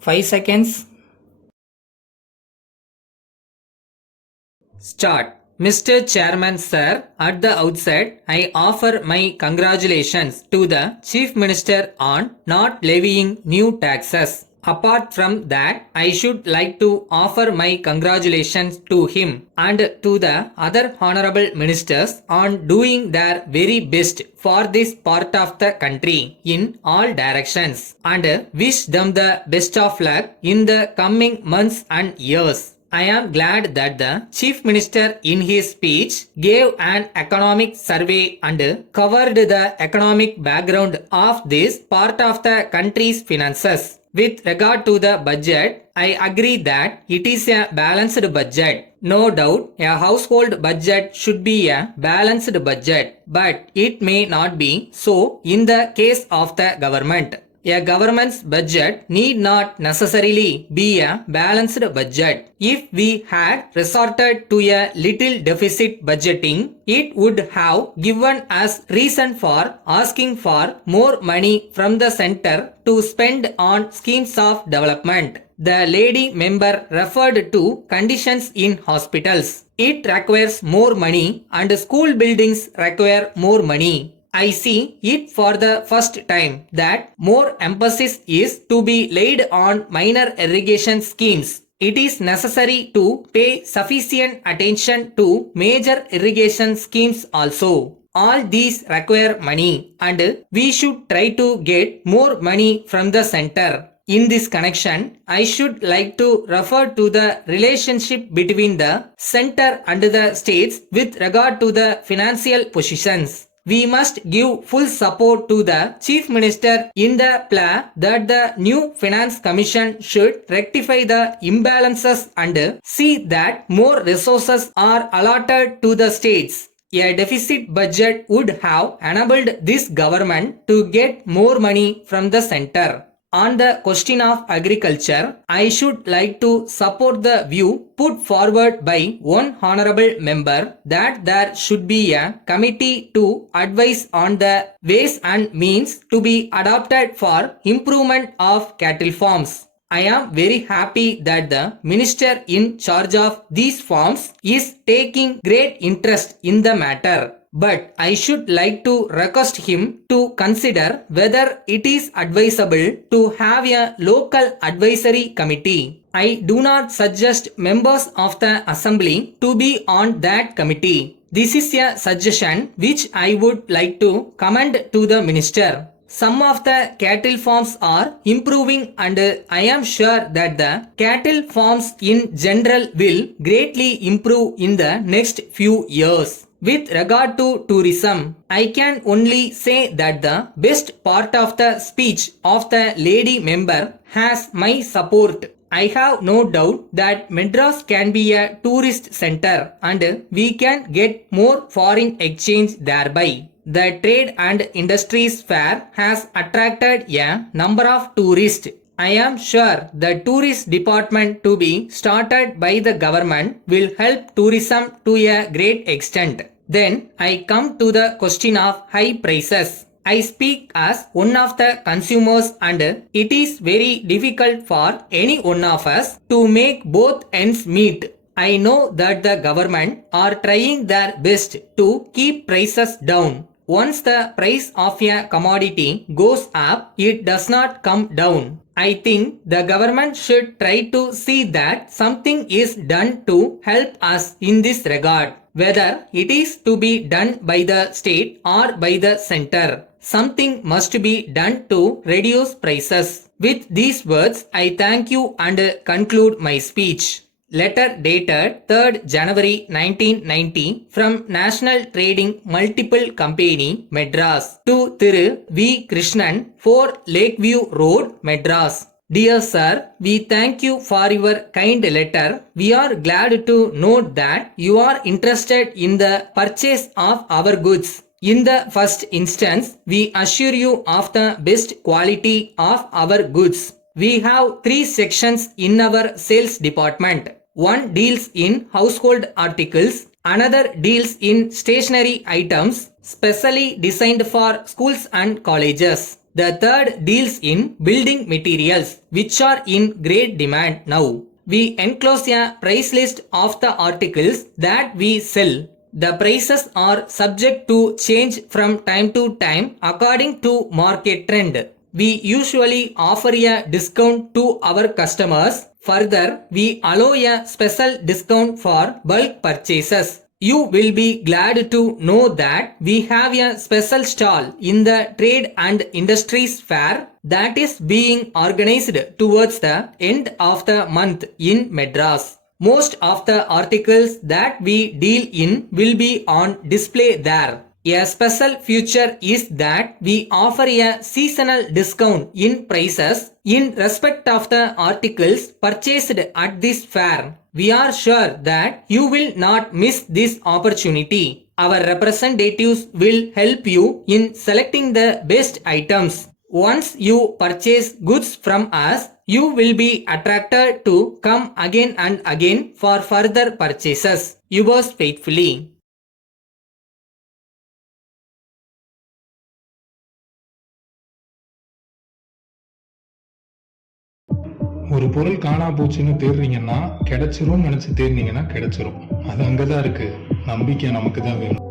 5 seconds. Start. Mr. Chairman Sir, at the outset, I offer my congratulations to the Chief Minister on not levying new taxes. Apart from that, I should like to offer my congratulations to him and to the other honorable ministers on doing their very best for this part of the country in all directions and wish them the best of luck in the coming months and years. I am glad that the Chief Minister in his speech gave an economic survey and covered the economic background of this part of the country's finances. With regard to the budget, I agree that it is a balanced budget. No doubt, a household budget should be a balanced budget, but it may not be so in the case of the government. A government's budget need not necessarily be a balanced budget. If we had resorted to a little deficit budgeting, it would have given us reason for asking for more money from the center to spend on schemes of development. The lady member referred to conditions in hospitals. It requires more money and school buildings require more money. I see it for the first time that more emphasis is to be laid on minor irrigation schemes. It is necessary to pay sufficient attention to major irrigation schemes also. All these require money and we should try to get more money from the center. In this connection, I should like to refer to the relationship between the center and the states with regard to the financial positions. We must give full support to the Chief Minister in the plan that the new Finance Commission should rectify the imbalances and see that more resources are allotted to the states. A deficit budget would have enabled this government to get more money from the center. On the question of agriculture, I should like to support the view put forward by one honorable member that there should be a committee to advise on the ways and means to be adopted for improvement of cattle farms. I am very happy that the minister in charge of these farms is taking great interest in the matter. But I should like to request him to consider whether it is advisable to have a local advisory committee. I do not suggest members of the assembly to be on that committee. This is a suggestion which I would like to commend to the minister. Some of the cattle farms are improving and I am sure that the cattle farms in general will greatly improve in the next few years. With regard to tourism, I can only say that the best part of the speech of the lady member has my support. I have no doubt that Madras can be a tourist center and we can get more foreign exchange thereby. The Trade and Industries Fair has attracted a number of tourists. I am sure the tourist department to be started by the government will help tourism to a great extent. Then I come to the question of high prices. I speak as one of the consumers and it is very difficult for any one of us to make both ends meet. I know that the government are trying their best to keep prices down. Once the price of a commodity goes up, it does not come down. I think the government should try to see that something is done to help us in this regard. Whether it is to be done by the state or by the center, something must be done to reduce prices. With these words, I thank you and conclude my speech. Letter dated 3rd January 1990 from National Trading Multiple Company, Madras to Thiru V. Krishnan, 4 Lakeview Road, Madras. Dear Sir, we thank you for your kind letter. We are glad to note that you are interested in the purchase of our goods. In the first instance, we assure you of the best quality of our goods. We have 3 sections in our sales department. One deals in household articles, another deals in stationery items specially designed for schools and colleges. The third deals in building materials, which are in great demand now. We enclose a price list of the articles that we sell. The prices are subject to change from time to time according to market trend. We usually offer a discount to our customers. Further, we allow a special discount for bulk purchases. You will be glad to know that we have a special stall in the Trade and Industries Fair that is being organized towards the end of the month in Madras. Most of the articles that we deal in will be on display there. A special feature is that we offer a seasonal discount in prices in respect of the articles purchased at this fair. We are sure that you will not miss this opportunity. Our representatives will help you in selecting the best items. Once you purchase goods from us, you will be attracted to come again and again for further purchases. Yours faithfully. ஒரு பொருள் காணா போச்சுன்னு தேடுறீங்கன்னா கிடைச்சிரும் நினைச்சு தேடினீங்கன்னா கிடைச்சிரும். அது அங்கதான் இருக்கு. நம்பிக்கை நமக்கு தான் வேணும்.